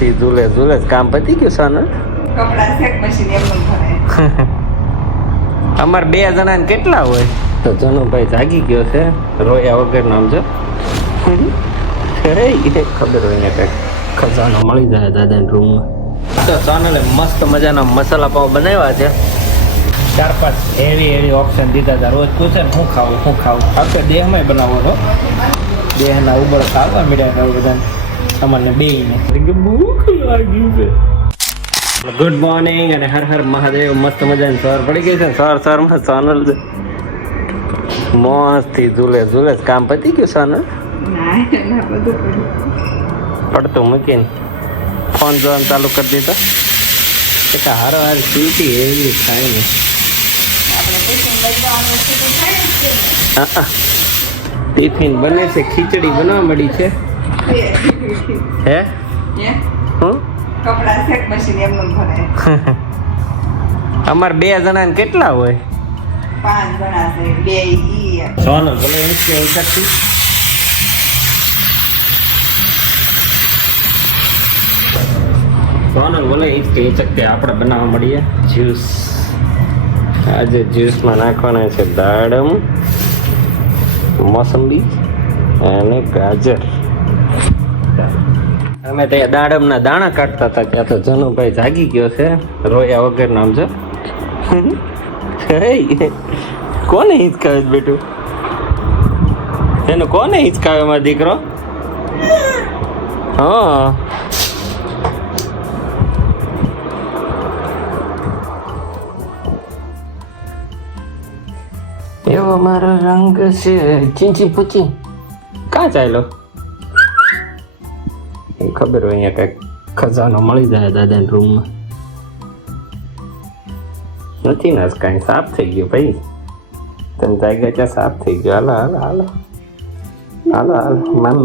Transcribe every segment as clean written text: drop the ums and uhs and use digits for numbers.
મસ્તી ઝૂલે ઝૂલે કામ પતી ગયું સોનલ. કપડા શેક મશીન એમનું ભરાય. અમાર 2 જણાને કેટલા હોય? તો જનુભાઈ જાગી ગયો છે રોયા વગર નામ જો. ખબર હોય ને કઈક ખજાનો મળી જાય દાદાના રૂમમાં. તો સોનલે મસ્ત મજાના મસાલા પાવ બનાવ્યા છે. 4-5 એવી ઓપ્શન દીધા હતા. રોજ પૂછે ને હું ખાવું આપણે દેહમાં બનાવો છો. દેહના ઉબળ ખાવા મીઠા બધાને અમારને બેયને ભૂખ લાગી છે. ગુડ મોર્નિંગ અને હર હર મહાદેવ. મસ્ત મજાની સવાર પડી ગઈ છે. સવારમાં સોનલ મસ્તી ઝૂલે ઝૂલે કામ પતી ગયું સોનલ. પડતું મૂકીને ફોન જોવાનું ચાલુ કરી દીધો. એટલે હારો હાર સીટી એવી થાય ને. ટિફિન બને છે. ખીચડી બનવા મળી છે. હે હું કપડા શેક મશીન એમનું ભરાય. અમાર 2 જણાને કેટલા હોય? 5 જણા છે. 2 ઈ સોનલ ભલે એમ કે શકતી. સોનલ બોલે એ જ કહી શકते આપણે બનાવવા મળીએ જ્યુસ. આજે જ્યુસમાં નાખવાના છે દાડમ, મોસંબી અને ગાજર. અમે તો દાડમના દાણા કાઢતા હતા ત્યાં તો જનુભાઈ જાગી ગયો છે રોયા વગર નામ છે. કોને હિંચકાવે બેટું? તેનું કોને હિંચકાવે મારો દીકરો? હા એવો મારો રંગ છે. ચીંચી પૂચી કાં ચાલ્યો? ખબર હોય અહીંયા કઈક ખજાનો મળી જાય દાદાના રૂમમાં. નથી ને કાંઈ સાફ થઈ ગયું ભાઈ. તમે જાગ્યા ત્યાં સાફ થઈ ગયો. હાલો મમ.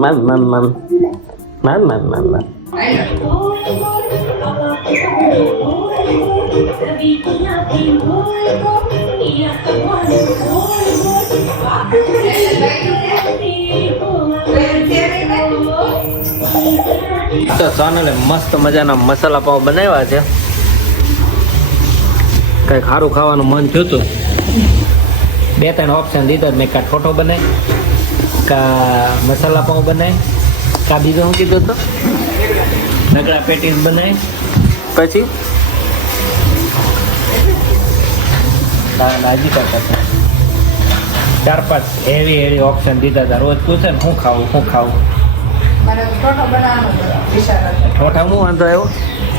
તો સોનલે મસ્ત મજાના મસાલા પાવ બનાવ્યા છે. કઈક સારું ખાવાનું મન થયું હતું. 2-3 ઓપ્શન દીધા. મેં કા ઠોઠો બનાય, કા મસાલા પાવ બનાય, કા બીજો શું કીધું તો નકળા પેટીસ બનાય, પછી નાજી કરતા 4-5 એવી ઓપ્શન દીધા હતા. રોજ પૂછે ને હું ખાવું મારે ઠોઠો બનાવવાનો હતો. વિશાળ હતો. ઠોઠા હું વાંધો આવ્યો?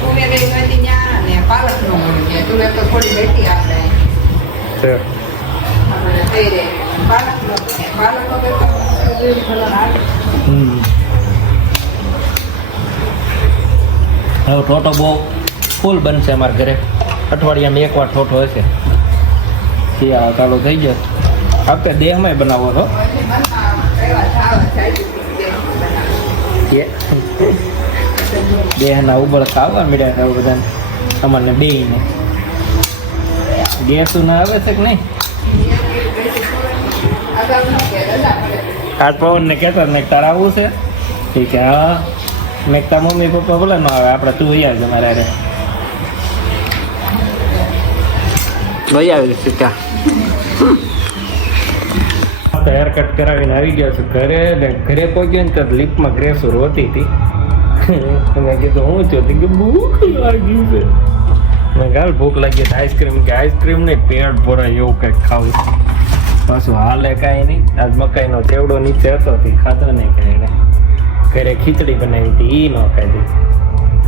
તુવેર એ હતી ન્યા ને પાલક નો મળી જાય. તુવેર તો થોડી બેઠી આપણે થઈ રહી. પાલક નો હવે ઠોઠો બહુ ફૂલ બનશે અમારા ઘરે. અઠવાડિયામાં 1 વાર ઠોઠો હશે. શિયાળો ચાલુ થઈ ગયો. આપણે દેહમાં બનાવો છો. દેહના ઉબળ ખાવા મીઠા બધાને અમારને બેયને. ગેસ ના આવે છે કે નહીં? આજ પવન ને કહેતા ને તારા આવું છે. ઠીક છે. હા મેં તાર મમ્મી પપ્પા બોલે ન આવે. આપણે તું વહી આવજો મારે અરે વહી આવી શીખા. હેર કટ કરાવીને આવી ગયો છું ઘરે. ઘરે પહોંચ્યો ને તો લિફ્ટમાં ગ્રેસુર હોતી હતી. મેં કીધું હું છું કે ભૂખ લાગી છે. મેં ગાલ ભૂખ લાગી છે આઈસ્ક્રીમ નહીં પેટ ભરાય એવું કંઈક ખાવું. પાછું હાલે કાંઈ નહીં. આજ મકાઈનો ચેવડો નીચે હતો તે ખાતો નહીં કાંઈ. ઘરે ખીચડી બનાવી હતી એ ન ખાધી.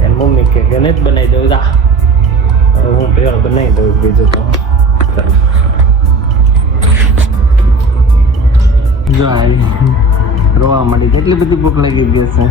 એની મમ્મી કે ગણે જ બનાવી દઉં. હું ભેળ બનાવી દઉં બીજું તો. જો આવી રોવા મળી. કેટલી બધી ભૂખ લાગી ગઈ છે.